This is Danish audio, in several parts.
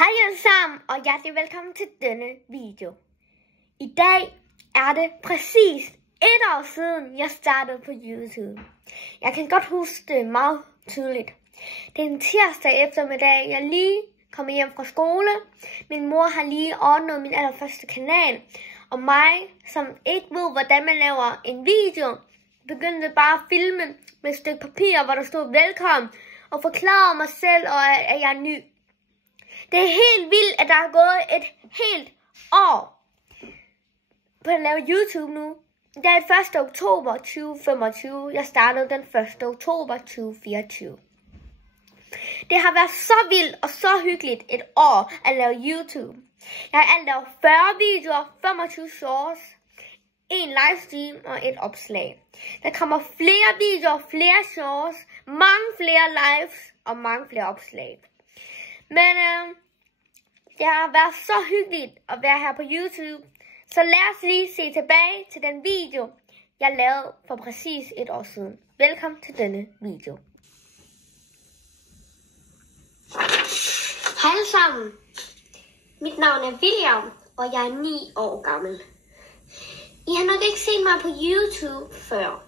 Hej alle sammen, og hjertelig velkommen til denne video. I dag er det præcis 1 år siden, jeg startede på YouTube. Jeg kan godt huske det meget tydeligt. Det er en tirsdag eftermiddag, jeg lige kommer hjem fra skole. Min mor har lige ordnet min allerførste kanal. Og mig, som ikke ved, hvordan man laver en video, begyndte bare at filme med et stykke papir, hvor der stod velkommen, og forklare mig selv, og at jeg er ny. Det er helt vildt, at der er gået et helt år på at lave YouTube nu. Det er 1. oktober 2025. Jeg startede den 1. oktober 2024. Det har været så vildt og så hyggeligt et år at lave YouTube. Jeg har lavet 40 videoer, 25 shorts, 1 livestream og 1 opslag. Der kommer flere videoer, flere shorts, mange flere lives og mange flere opslag. Men det har været så hyggeligt at være her på YouTube. Så lad os lige se tilbage til den video, jeg lavede for præcis 1 år siden. Velkommen til denne video. Hej alle sammen. Mit navn er William, og jeg er 9 år gammel. I har nok ikke set mig på YouTube før.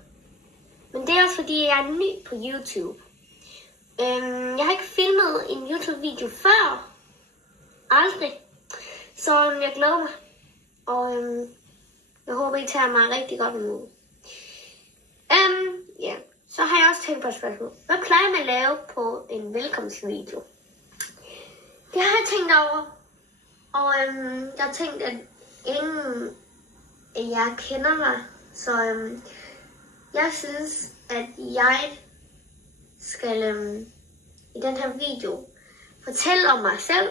Men det er også fordi, jeg er ny på YouTube. Jeg har ikke filmet en YouTube-video før. Aldrig. Så jeg glæder mig. Og jeg håber, I tager mig rigtig godt imod. Ja. Så har jeg også tænkt på et spørgsmål. Hvad plejer man at lave på en velkomstvideo? Det har jeg tænkt over. Og jeg har tænkt, at ingen af jer kender mig. Så jeg synes, at jeg skal i den her video fortælle om mig selv.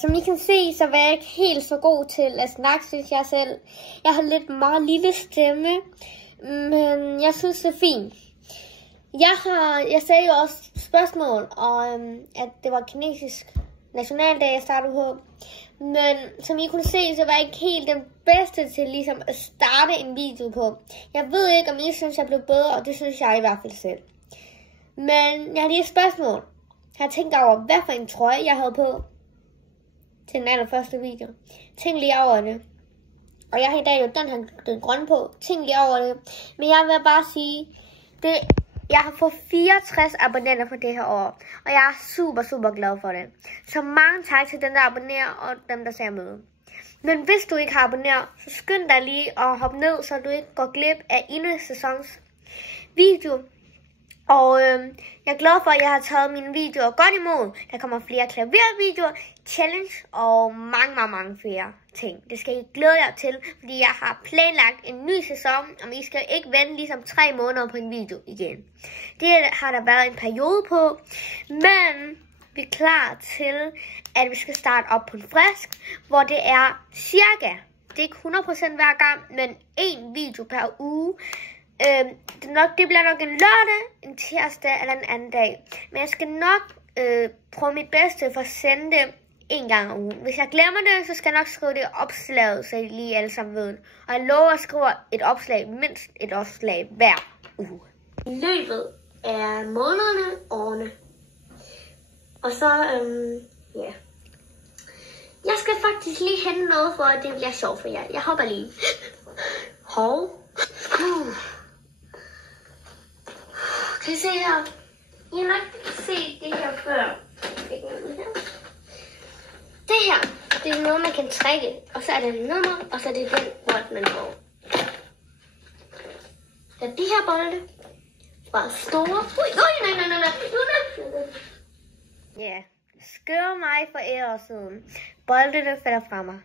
Som I kan se, så var jeg ikke helt så god til at snakke, synes jeg selv. Jeg har lidt meget lille stemme, men jeg synes det er fint. Jeg sagde jo også spørgsmål, og at det var kinesisk nationaldag, jeg startede på. Men som I kunne se, så var jeg ikke helt den bedste til ligesom at starte en video på. Jeg ved ikke, om I synes, jeg blev bedre, og det synes jeg i hvert fald selv. Men jeg har lige et spørgsmål. Jeg har tænkt over, hvad for en trøje jeg havde på til den allerførste video. Tænk lige over det. Og jeg har i dag jo den grønne på. Tænk lige over det. Men jeg vil bare sige, jeg har fået 64 abonnenter på det her år. Og jeg er super glad for det. Så mange tak til dem, der abonnerer, og dem, der ser med. Men hvis du ikke har abonneret, så skynd dig lige at hoppe ned, så du ikke går glip af endnu sæsons video. Og jeg er glad for, at jeg har taget mine videoer godt imod. Der kommer flere klavervideoer, challenge og mange flere ting. Det skal I glæde jer til, fordi jeg har planlagt en ny sæson, og I skal ikke vente ligesom 3 måneder på en video igen. Det har der været en periode på, men vi er klar til, at vi skal starte op på en frisk, hvor det er cirka, det er ikke 100% hver gang, men 1 video per uge. Det bliver nok en lørdag, en tirsdag eller en anden dag. Men jeg skal nok prøve mit bedste for at sende det 1 gang om ugen. Hvis jeg glemmer det, så skal jeg nok skrive det i opslaget, så I lige alle sammen ved det. Og jeg lover at skrive et opslag, mindst et opslag hver uge. I løbet af månederne, årene. Og så, ja. Jeg skal faktisk lige hente noget, for at det bliver sjovt for jer. Jeg hopper lige. Hov. Kan I se her? I har nok set det her før. Det her, det er noget, man kan trække. Og så er der et nummer, og så er det den bold, man får. Der er de her bolde. Bare store. Nej. Ja, skør mig for 1 år siden. Boldene falder fra mig.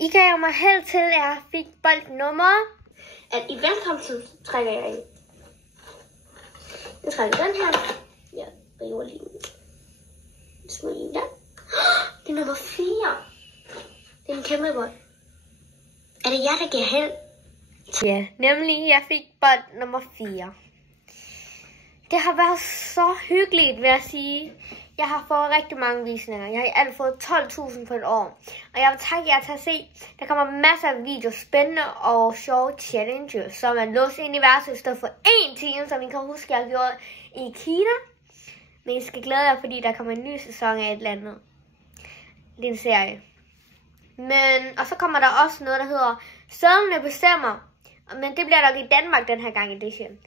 I gav mig held til, at jeg fik boldnummer. At i velkomsten trækker jeg i. Jeg trækker den her. Ja, river lige ud. Små en der. Det er nummer 4. Det er en kæmpe bold. Er det jer, der giver held? Ja, nemlig. Jeg fik bold nummer 4. Det har været så hyggeligt, vil jeg sige. Jeg har fået rigtig mange visninger. Jeg har i alt fået 12.000 på et år. Og jeg vil takke jer til at se. Der kommer masser af videoer, spændende og sjove challenges, så man låser ind i verset i stedet for 1 time, som I kan huske, jeg gjorde i Kina. Men I skal glæde jer, fordi der kommer en ny sæson af et eller andet. Det er en serie. Og så kommer der også noget, der hedder Sædlerne bestemmer. Men det bliver nok i Danmark den her gang edition.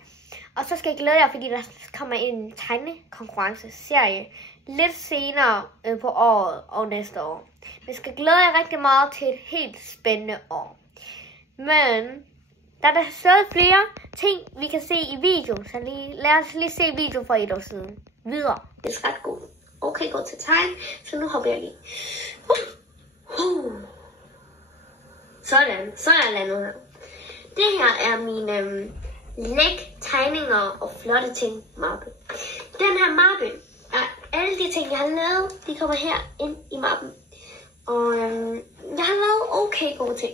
Og så skal I glæde jer, fordi der kommer en tegnekonkurrence-serie lidt senere på året og næste år. Vi skal glæde jer rigtig meget til et helt spændende år. Men der er stadig flere ting, vi kan se i videoen. Så lad os lige se video fra et år siden. Videre. Det er ret godt. Okay, gå til tegn. Så nu hopper jeg lige. Sådan. Så er jeg landet her. Det her er mine læk tegninger og flotte ting mappe. Den her mappe er alle de ting, jeg har lavet, de kommer her ind i mappen. Og jeg har lavet okay gode ting.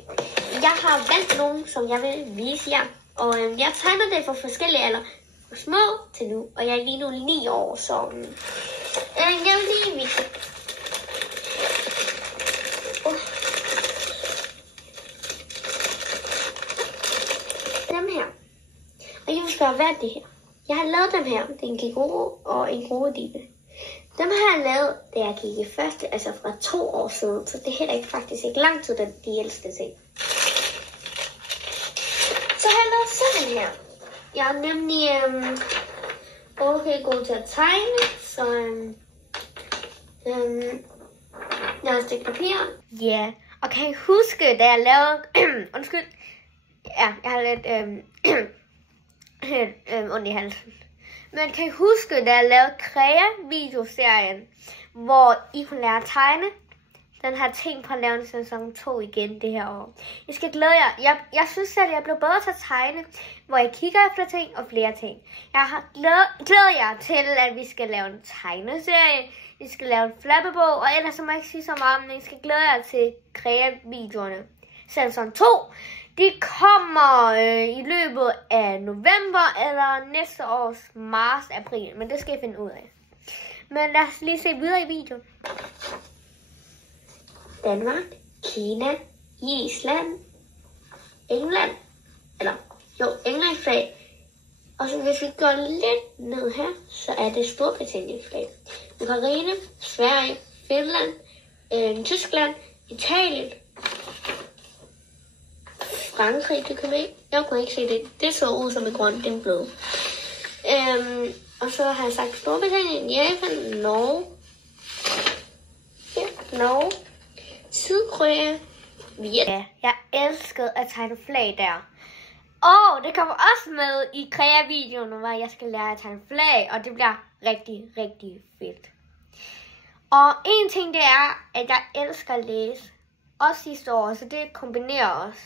Jeg har valgt nogle, som jeg vil vise jer. Og jeg tegner det for forskellige alder. Fra små til nu. Og jeg er lige nu 9 år, så jeg vil lige vise. Dem her. Og jeg vil spørge, hvad er det her? Jeg har lavet dem her. Det er en Kigoro og en krokodille. Dem har jeg lavet, da jeg gik i første, altså fra 2 år siden. Så det er heller ikke faktisk ikke lang tid, de ældste ting. Så har jeg lavet sådan her. Jeg er nemlig okay god til at tegne, så jeg har stikket papir. Ja, og kan I huske, da jeg lavede, undskyld, ja, jeg har lidt ondt i halsen. Men kan I huske, da jeg lavede Krea-videoserien, hvor I kunne lære at tegne? Den har tænkt på at lave en sæson 2 igen det her år. Jeg skal glæde jer. Jeg synes selv, at jeg blev bedre til at tegne, hvor jeg kigger efter ting og flere ting. Jeg har glædet jer til, at vi skal lave en tegneserie. Vi skal lave en flappebog, og ellers så må jeg ikke sige så meget, men I skal glæde jer til Krea-videoerne. Sæson 2. De kommer i løbet af november eller næste års marts-april, men det skal jeg finde ud af. Men lad os lige se videre i videoen. Danmark, Kina, Island, England, England flag. Og så hvis vi går lidt ned her, så er det Storbritannien flag. Ukraine, Sverige, Finland, Tyskland, Italien, Frankrig, det kan ikke. Jeg kunne ikke se det. Det så ud som en grøn, den blå. Og så har jeg sagt Storbritannien, Japan, Norge. Ja, Norge. Sydkorea. Ja, jeg elskede at tegne flag der. Og det kommer også med i Krea-videoen, hvor jeg skal lære at tegne flag, og det bliver rigtig, rigtig fedt. Og en ting det er, at jeg elsker at læse. Også sidste år, så det kombinerer os.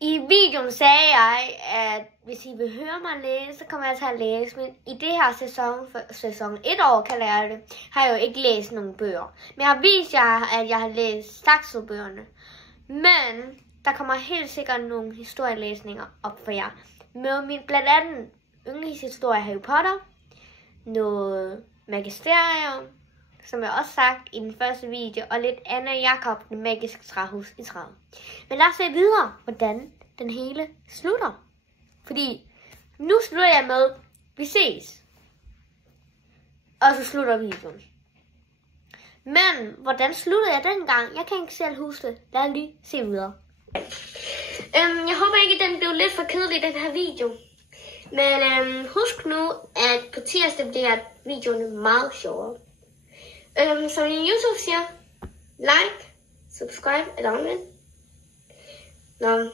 I videoen sagde jeg, at hvis I vil høre mig læse, så kommer jeg til at læse. Men i det her sæson 1 år, kalder jeg det, har jeg jo ikke læst nogen bøger. Men jeg har vist jer, at jeg har læst Saxo-bøgerne. Men der kommer helt sikkert nogle historielæsninger op for jer. Med min blandt andet yndlingshistorie Harry Potter, noget magisterium, som jeg også sagt i den første video, og lidt Anna Jakob, det magiske træhus i træet. Men lad os se videre, hvordan den hele slutter. Fordi nu slutter jeg med, vi ses. Og så slutter videoen. Men hvordan sluttede jeg dengang? Jeg kan ikke selv huske det. Lad os lige se videre. Jeg håber ikke, at den blev lidt for kedelig, den her video. Men husk nu, at på tirsdag bliver videoen meget sjovere. Som YouTube siger, like, subscribe eller omvendt. Nå,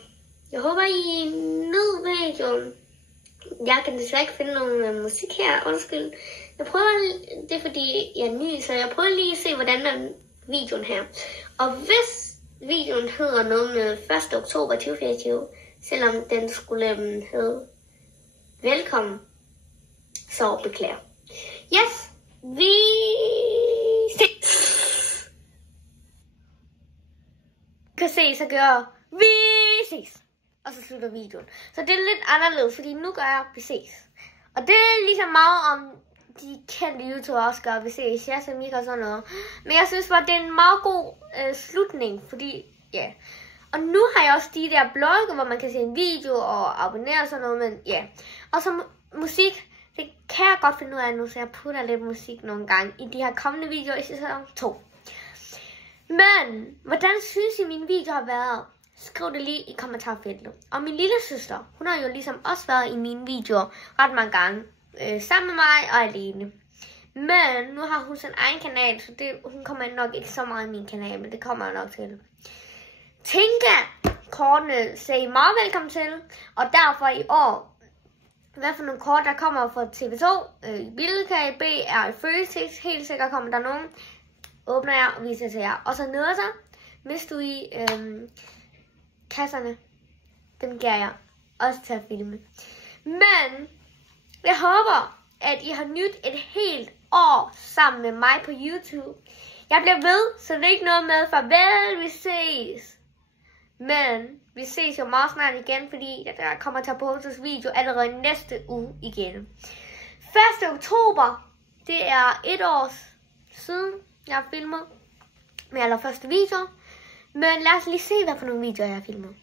jeg håber I nød videoen. Jeg kan desværre ikke finde nogen musik her, undskyld. Jeg prøver, det er fordi jeg er ny, så jeg prøver lige at se, hvordan er videoen her. Og hvis videoen hedder noget med 1. oktober 2024, selvom den skulle hedde velkommen, så beklager. Yes, vi ses. Kan se, så gør vi ses. Og så slutter videoen. Så det er lidt anderledes, fordi nu gør jeg vi ses. Og det er ligesom meget om de kendte YouTubere også gør vi ses. Jeg som ikke og sådan noget. Men jeg synes bare, det er en meget god slutning, fordi ja. Og nu har jeg også de der blogge, hvor man kan se en video og abonnere og sådan noget, men ja. Og så musik, Det kan jeg godt finde ud af nu, så jeg putter lidt musik nogle gange i de her kommende videoer i sæson 2. Men, hvordan synes I, mine videoer har været? Skriv det lige i kommentarfeltet. Og min lille søster, hun har jo ligesom også været i mine videoer ret mange gange. Sammen med mig og alene. Men nu har hun sin egen kanal, så hun kommer nok ikke så meget i min kanal, men det kommer jeg nok til. Tinka-kortene siger I meget velkommen til. Og derfor i år, hvad for nogle kort der kommer fra TV2, Billedkage, BR, Føtex, helt sikkert kommer der nogen. Åbner jeg og viser til jer. Og så noget så, hvis du i kasserne, dem giver jeg også til at filme. Men jeg håber, at I har nydt et helt år sammen med mig på YouTube. Jeg bliver ved, så det er ikke noget med farvel, vi ses. Men vi ses jo meget snart igen, fordi der kommer til at postes video allerede næste uge igen. 1. oktober, det er 1 år siden, jeg har filmet med allerførste video. Men lad os lige se, hvad for nogle videoer jeg har filmet.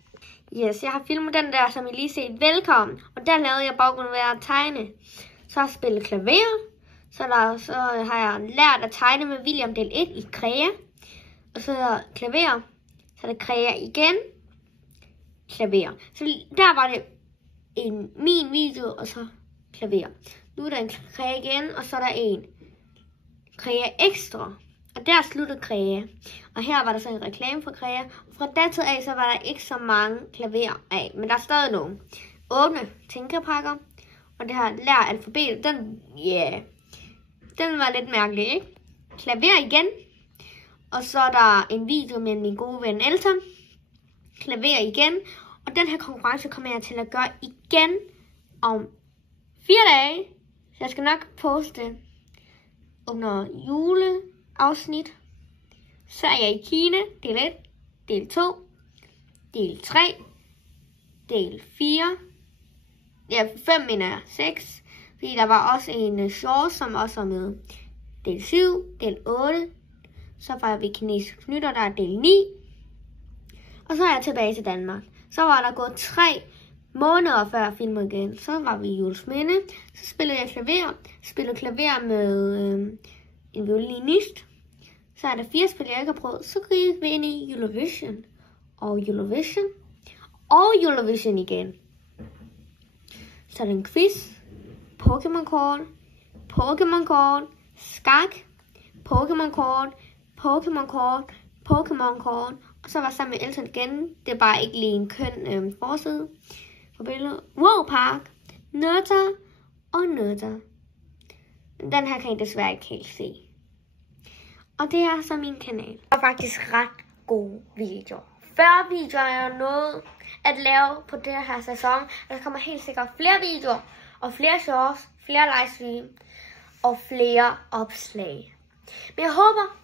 Yes, jeg har filmet den der, som I lige set, velkommen. Og der lavede jeg baggrunden ved at tegne. Så har jeg spillet klaver. Så har jeg lært at tegne med William del 1 i Krea. Og så er der klaver. Så er der Krea igen. Klaver. Så der var det min video, og så klaver. Nu er der en Krea igen, og så er der en Krea ekstra. Og der sluttede Krea. Og her var der så en reklame for Krea. Og fra den tid af, så var der ikke så mange klaver af. Men der er stadig nogen. Åbne tænkepakker. Og det her lær alfabetet, den var lidt mærkelig, ikke? Klaver igen. Og så er der en video med min gode ven Elton. Klaver igen. Og den her konkurrence kommer jeg til at gøre igen om 4 dage. Så jeg skal nok poste under juleafsnit. Så er jeg i Kina, del 1, del 2, del 3, del 4, ja 5 mener jeg, 6. Fordi der var også en short, som også var med. Del 7, del 8. Så var vi kinesisk knytter, der er del 9. Og så er jeg tilbage til Danmark. Så var der gået 3 måneder før jeg filmede igen. Så var vi i Juelsminde. Så spillede jeg klaver. Spillede klaver med en violinist. Så er der 4 spil, jeg ikke har prøvet. Så gik vi ind i Eurovision. Og Eurovision. Og Eurovision igen. Så er der en quiz. Pokémon-kort. Pokémon-kort. Skak. Pokémon-kort. Pokémon-kort. Pokémon-kort. Og så var jeg sammen med Elton igen. Det er bare ikke lige en køn forside på billedet. Wow Park. Nøtter og nøtter. Den her kan I desværre ikke helt se. Og det er så min kanal. Det var faktisk ret gode videoer. 40 videoer er jeg nået at lave på det her sæson. Og der kommer helt sikkert flere videoer. Og flere shorts, flere livestream og flere opslag. Men jeg håber,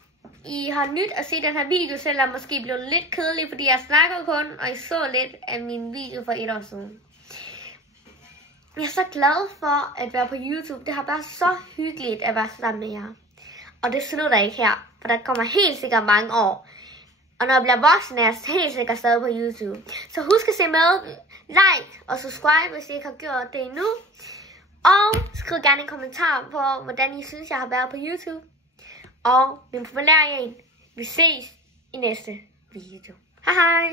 I har nyt at se den her video, selvom måske blev lidt kedelig, fordi jeg snakker kun, og I så lidt af min video for 1 år siden. Jeg er så glad for at være på YouTube. Det har været så hyggeligt at være sammen med jer. Og det slutter ikke her, for der kommer helt sikkert mange år. Og når jeg bliver voksen, er jeg helt sikkert stadig på YouTube. Så husk at se med, like og subscribe, hvis I ikke har gjort det endnu. Og skriv gerne en kommentar på, hvordan I synes, jeg har været på YouTube. Og min populære en, vi ses i næste video. Hej hej!